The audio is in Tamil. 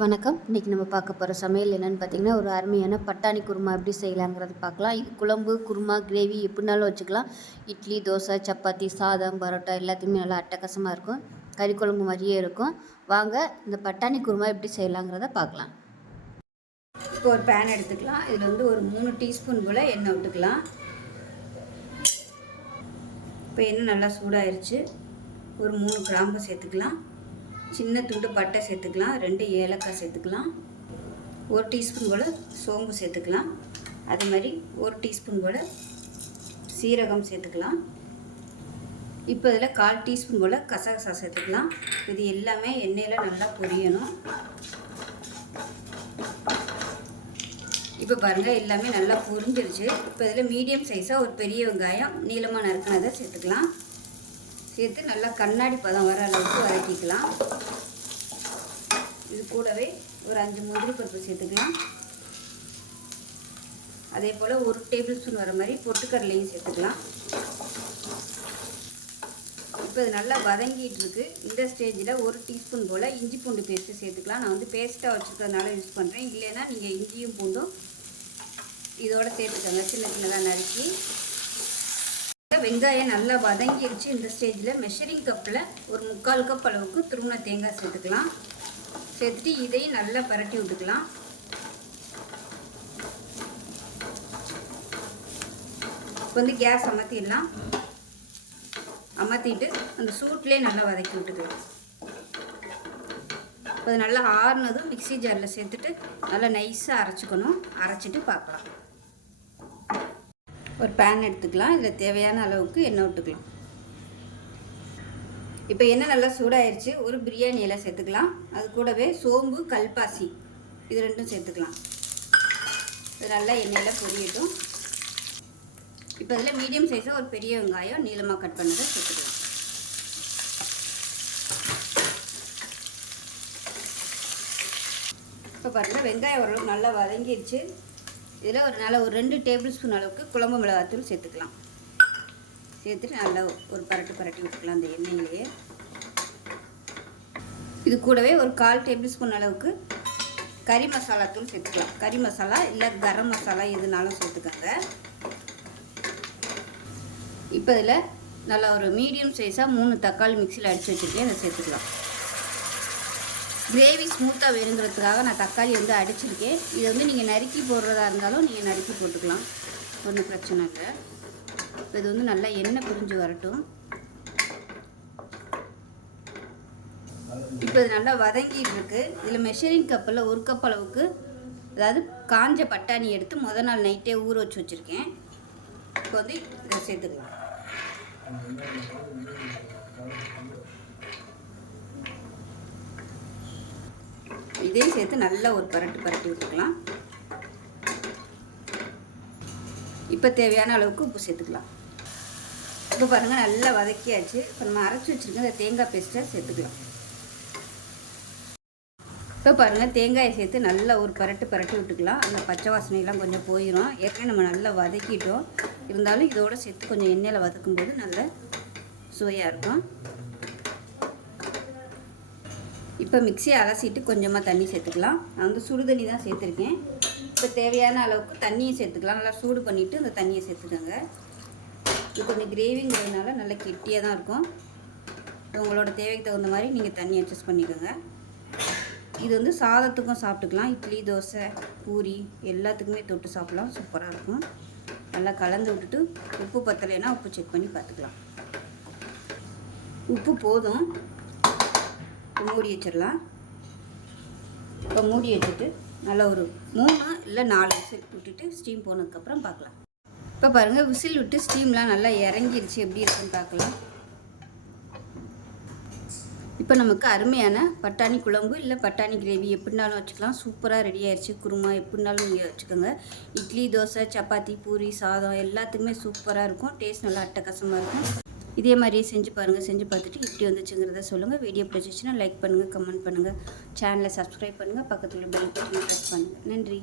வணக்கம். இன்றைக்கி நம்ம பார்க்க போகிற சமையல் என்னென்னு பார்த்தீங்கன்னா, ஒரு அருமையான பட்டாணி குருமா எப்படி செய்யலாங்கிறது பார்க்கலாம். இது குழம்பு, குருமா, கிரேவி எப்படினாலும் வச்சுக்கலாம். இட்லி, தோசை, சப்பாத்தி, சாதம், பரோட்டா எல்லாத்துக்குமே நல்லா அட்டகாசமாக இருக்கும். கறி குழம்பு மாதிரியே இருக்கும். வாங்க இந்த பட்டாணி குருமா எப்படி செய்யலாங்கிறத பார்க்கலாம். இப்போ ஒரு பேன் எடுத்துக்கலாம். இதில் வந்து ஒரு 3 டீஸ்பூன் போல் எண்ணெய் விட்டுக்கலாம். இப்போ எண்ணெய் நல்லா சூடாயிருச்சு. ஒரு 3 கிராம்பு சேர்த்துக்கலாம். சின்ன துண்டு பட்டை சேர்த்துக்கலாம். 2 ஏலக்காய் சேர்த்துக்கலாம். 1 டீஸ்பூன் போல் சோம்பு சேர்த்துக்கலாம். அதே மாதிரி 1 டீஸ்பூன் போல் சீரகம் சேர்த்துக்கலாம். இப்போ இதில் 1/4 டீஸ்பூன் போல் கசகசா சேர்த்துக்கலாம். இது எல்லாமே எண்ணெயில் நல்லா பொரியணும். இப்போ பாருங்கள் எல்லாமே நல்லா பொரிஞ்சிருச்சு. இப்போ இதில் மீடியம் சைஸாக ஒரு பெரிய வெங்காயம் நீளமாக நறுக்கினதை சேர்த்துக்கலாம். சேர்த்து நல்லா கண்ணாடி பதம் வர அளவுக்கு வதக்கிக்கலாம். இது கூடவே ஒரு 5 முந்திரி பருப்பு சேர்த்துக்கலாம். அதே போல் 1 டேபிள் ஸ்பூன் வர மாதிரி பொட்டுக்கடலையும் சேர்த்துக்கலாம். இப்போ இது நல்லா வதங்கிட்டு இருக்கு. இந்த ஸ்டேஜில் 1 டீஸ்பூன் போல் இஞ்சி பூண்டு பேஸ்ட்டு சேர்த்துக்கலாம். நான் வந்து பேஸ்ட்டாக வச்சுருக்கிறதுனால யூஸ் பண்ணுறேன். இல்லைன்னா நீங்கள் இஞ்சியும் பூண்டும் இதோட சேர்த்துக்கோங்க, சின்ன சின்னதாக நறுக்கி. வெங்காயம் நல்லா வதங்கிடுச்சு. இந்த ஸ்டேஜில் மெஷரிங் கப்பில் ஒரு 3/4 கப் அளவுக்கு துருவின தேங்காய் சேர்த்துக்கலாம். சேர்த்துட்டு இதையும் நல்லா பரட்டி விட்டுக்கலாம். இப்போ வந்து கேஸ் அமர்த்திடலாம். அமர்த்திட்டு அந்த சூட்லேயே நல்லா வதக்கி விட்டுக்கலாம். இப்போ அது நல்லா ஆறுனதும் மிக்ஸி ஜாரில் சேர்த்துட்டு நல்லா நைஸாக அரைச்சிக்கணும். அரைச்சிட்டு பார்க்கலாம். ஒரு பேன் எடுத்துக்கலாம். இதில் தேவையான அளவுக்கு எண்ணெய் விட்டுக்கலாம். இப்போ எண்ணெய் நல்லா சூடாயிருச்சு. ஒரு பிரியாணி இலை சேர்த்துக்கலாம். அது கூடவே சோம்பு, கல்பாசி இது 2 சேர்த்துக்கலாம். இது நல்லா எண்ணெயில் பொரியட்டும். இப்போ இதில் மீடியம் சைஸாக ஒரு பெரிய வெங்காயம் நீளமாக கட் பண்ணதை சேர்த்துக்கலாம். இப்போ பாருங்கள் வெங்காயம் ஓரளவுக்கு நல்லா வதங்கிடுச்சு. இதில் ஒரு 2 டேபிள் ஸ்பூன் அளவுக்கு குழம்பு மிளகாத்தூள் சேர்த்துக்கலாம். சேர்த்துட்டு நல்லா ஒரு பரட்டி விட்டுக்கலாம் அந்த எண்ணெயிலேயே. இது கூடவே ஒரு 1/4 டேபிள் ஸ்பூன் அளவுக்கு கறி மசாலா தூள் சேர்த்துக்கலாம். கறி மசாலா இல்லை கரம் மசாலா எதுனாலும் சேர்த்துக்கோங்க. இப்போ இதில் நல்லா ஒரு மீடியம் சைஸாக 3 தக்காளி மிக்சியில் அடித்து வச்சுருக்கேன். அதை சேர்த்துக்கலாம். கிரேவி ஸ்மூத்தாக வேணுங்கிறதுக்காக நான் தக்காளி வந்து அடிச்சிருக்கேன். இதை வந்து நீங்கள் நறுக்கி போடுறதா இருந்தாலும் நீங்கள் நறுக்கி போட்டுக்கலாம், ஒன்றும் பிரச்சனை இல்லை. இப்போ இது வந்து நல்லா எண்ணெய் பிரிஞ்சு வரட்டும். இப்போ இது நல்லா வதங்கிட்டு இருக்கு. இதில் மெஷரிங் கப்பில் 1 கப் அளவுக்கு, அதாவது காஞ்ச பட்டாணி எடுத்து முதல் நாள் நைட்டே ஊற வச்சு வச்சுருக்கேன். இப்போ வந்து இதை சேர்த்துக்கலாம். இதையும் சேர்த்து நல்லா ஒரு பரட்டி விட்டுக்கலாம். இப்போ தேவையான அளவுக்கு உப்பு சேர்த்துக்கலாம். இப்போ பாருங்கள் நல்லா வதக்கியாச்சு. இப்போ நம்ம அரைச்சி வச்சுருக்க இந்த தேங்காய் பேஸ்ட்டை சேர்த்துக்கலாம். இப்போ பாருங்கள் தேங்காயை சேர்த்து நல்லா ஒரு பரட்டி விட்டுக்கலாம். அந்த பச்சை வாசனையெல்லாம் கொஞ்சம் போயிடும். ஏற்கனவே நம்ம நல்லா வதக்கிட்டோம். இருந்தாலும் இதோட சேர்த்து கொஞ்சம் எண்ணெயில் வதக்கும்போது நல்ல சுவையாக இருக்கும். இப்போ மிக்சியை அலசிட்டு கொஞ்சமாக தண்ணி சேர்த்துக்கலாம். நான் வந்து சுடு தண்ணி தான் சேர்த்துருக்கேன். இப்போ தேவையான அளவுக்கு தண்ணியை சேர்த்துக்கலாம். நல்லா சூடு பண்ணிவிட்டு அந்த தண்ணியை சேர்த்துக்கோங்க. இது கொஞ்சம் கிரேவிங்கிறதுனால நல்லா கெட்டியாக தான் இருக்கும். உங்களோட தேவைக்கு தகுந்த மாதிரி நீங்கள் தண்ணி அட்ஜஸ்ட் பண்ணிக்கோங்க. இது வந்து சாதத்துக்கும் சாப்பிட்டுக்கலாம். இட்லி, தோசை, பூரி எல்லாத்துக்குமே தொட்டு சாப்பிட்லாம். சூப்பராக இருக்கும். நல்லா கலந்து விட்டுட்டு உப்பு பத்தலைன்னா உப்பு செக் பண்ணி பார்த்துக்கலாம். உப்பு போதும். மூடி வச்சிடலாம். இப்போ மூடி வச்சுட்டு நல்லா ஒரு 3 இல்லை 4 விசில் விட்டுட்டு ஸ்டீம் போனதுக்கப்புறம் பார்க்கலாம். இப்போ பாருங்கள் விசில் விட்டு ஸ்டீம்லாம் நல்லா இறங்கிருச்சு. எப்படி இருக்குன்னு பார்க்கலாம். இப்போ நமக்கு அருமையான பட்டாணி குழம்பு இல்லை பட்டாணி கிரேவி எப்படினாலும் வச்சுக்கலாம். சூப்பராக ரெடி ஆயிடுச்சு. குருமா எப்படினாலும் நீங்கள் வச்சுக்கோங்க. இட்லி, தோசை, சப்பாத்தி, பூரி, சாதம் எல்லாத்துக்குமே சூப்பராக இருக்கும். டேஸ்ட் நல்லா அட்டகாசமாக இருக்கும். இதே மாதிரியே செஞ்சு பாருங்கள். செஞ்சு பார்த்துட்டு இப்படி வந்துச்சுங்கிறத சொல்லுங்கள். வீடியோ பிடிச்சிச்சின்னா லைக் பண்ணுங்கள், கமெண்ட் பண்ணுங்கள், சேனலை சப்ஸ்கிரைப் பண்ணுங்கள், பக்கத்தில் பெல் பட்டனை ப்ரெஸ் பண்ணுங்கள். நன்றி.